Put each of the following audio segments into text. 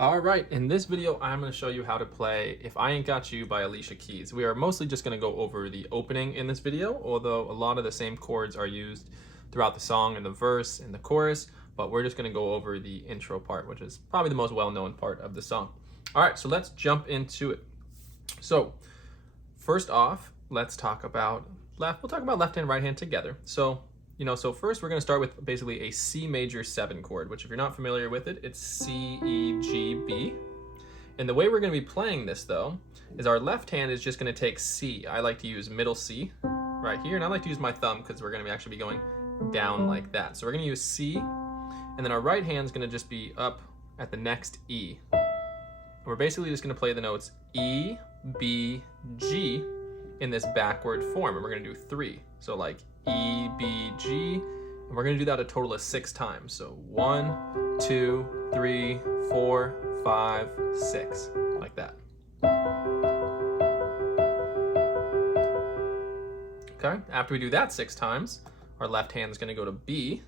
All right, in this video, I'm going to show you how to play If I Ain't Got You by Alicia Keys. We are mostly just going to go over the opening in this video, although a lot of the same chords are used throughout the song and the verse and the chorus, but we're just going to go over the intro part, which is probably the most well-known part of the song. All right, so let's jump into it. So first off, let's talk about we'll talk about left hand, right hand together. So first we're going to start with basically a C major 7 chord, which if you're not familiar with it, it's C, E, G, B. And the way we're going to be playing this though, is our left hand is just going to take C. I like to use middle C right here, and I like to use my thumb because we're going to actually be going down like that. So we're going to use C, and then our right hand is going to just be up at the next E. And we're basically just going to play the notes E, B, G in this backward form, and we're going to do 3. So like E, B, G, and we're going to do that a total of 6 times. So 1, 2, 3, 4, 5, 6, like that. Okay, after we do that 6 times, our left hand is going to go to B,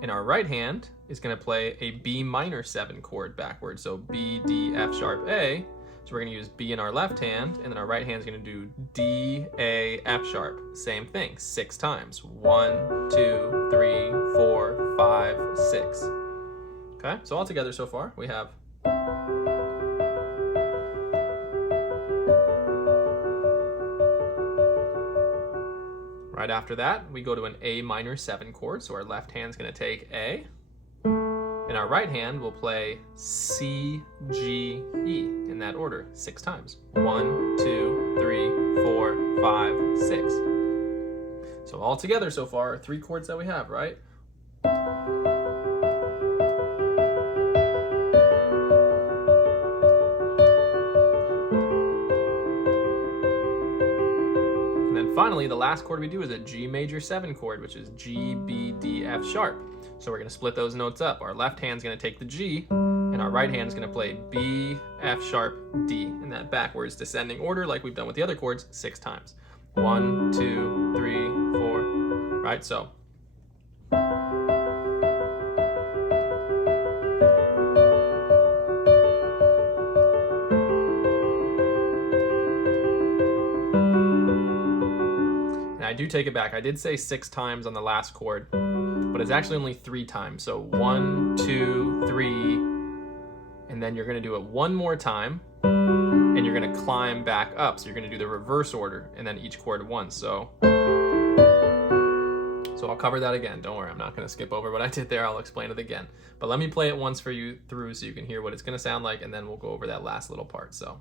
and our right hand is going to play a B minor 7 chord backwards. So B, D, F sharp, A. So we're going to use B in our left hand, and then our right hand is going to do D, A, F sharp. Same thing, 6 times. 1, 2, 3, 4, 5, 6. Okay, so all together so far, we have. Right after that, we go to an A minor 7 chord, so our left hand is going to take A, and our right hand will play C, G, E in that order 6 times. 1, 2, 3, 4, 5, 6. So all together so far, 3 chords that we have, right? And then finally, the last chord we do is a G major 7 chord, which is G, B, D, F sharp. So we're going to split those notes up. Our left hand's going to take the G, and our right hand's going to play B, F sharp, D in that backwards descending order like we've done with the other chords 6 times. 1, 2, 3, 4, right? So. And I do take it back. I did say 6 times on the last chord, but it's actually only 3 times. So 1, 2, 3, and then you're going to do it one more time, and you're going to climb back up. So you're going to do the reverse order, and then each chord once. So I'll cover that again. Don't worry, I'm not going to skip over what I did there. I'll explain it again. But let me play it once for you through so you can hear what it's going to sound like, and then we'll go over that last little part. So.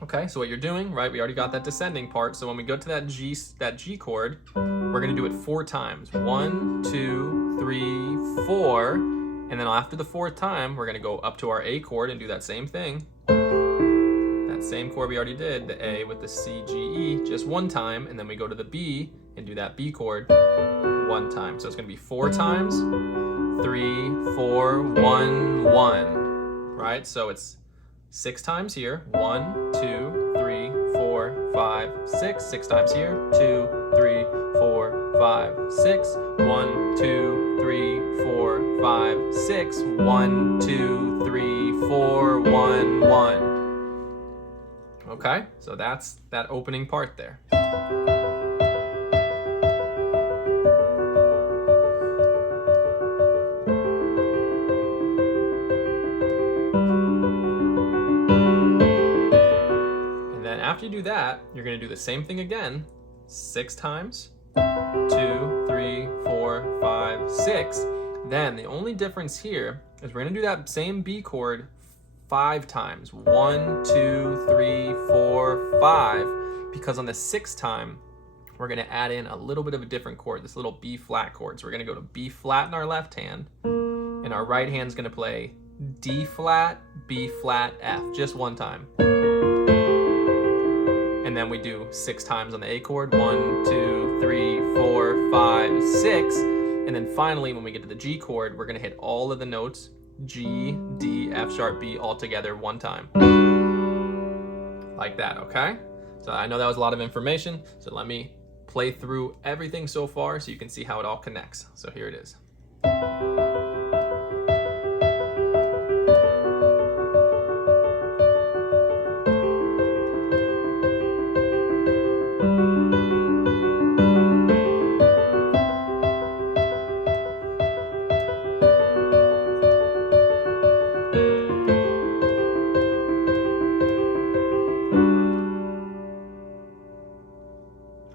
Okay, so what you're doing, right, we already got that descending part, so when we go to that G chord, we're going to do it 4 times. 1, 2, 3, 4, and then after the 4th time, we're going to go up to our A chord and do that same thing. That same chord we already did, the A with the C, G, E, just 1 time, and then we go to the B and do that B chord 1 time. So it's going to be 4 times, 3, 4, 1, 1, right? So it's 6 times here, 1, 2, 3, 4, 5, 6. 6 times here, 2, 3, 4, 5, 6. 1, 2, 3, 4, 5, 6. 1, 2, 3, 4, 1, 1. Okay, so that's that opening part there. After you do that, you're going to do the same thing again 6 times. 2, 3, 4, 5, 6. Then the only difference here is we're going to do that same B chord 5 times. 1, 2, 3, 4, 5. Because on the 6th time, we're going to add in a little bit of a different chord, this little B flat chord. So we're going to go to B flat in our left hand, and our right hand is going to play D flat, B flat, F, just 1 time. And then we do 6 times on the A chord. 1, 2, 3, 4, 5, 6. And then finally, when we get to the G chord, we're going to hit all of the notes G, D, F sharp, B all together one time. Like that, okay? So I know that was a lot of information, so let me play through everything so far so you can see how it all connects. So here it is.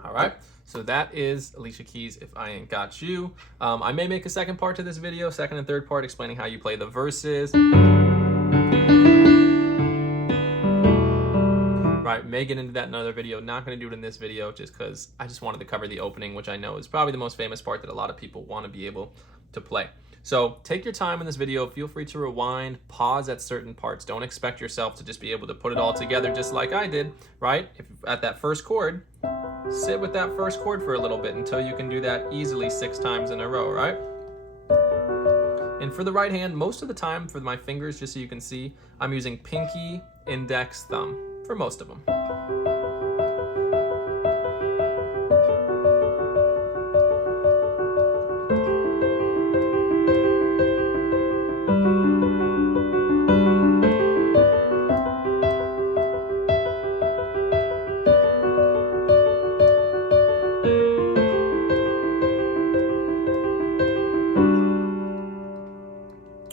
All right, so that is Alicia Keys' If I Ain't Got You. I may make a second part to this video, second and third part, explaining how you play the verses. Right, may get into that in another video. Not going to do it in this video just because I just wanted to cover the opening, which I know is probably the most famous part that a lot of people want to be able to play. So take your time in this video. Feel free to rewind, pause at certain parts. Don't expect yourself to just be able to put it all together just like I did, right? If at that first chord, sit with that first chord for a little bit until you can do that easily 6 times in a row, right? And for the right hand, most of the time for my fingers, just so you can see, I'm using pinky, index, thumb for most of them.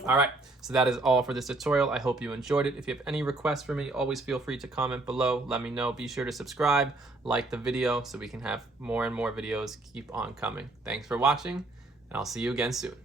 All right, so that is all for this tutorial. I hope you enjoyed it. If you have any requests for me, always feel free to comment below. Let me know. Be sure to subscribe, like the video so we can have more and more videos keep on coming. Thanks for watching, and I'll see you again soon.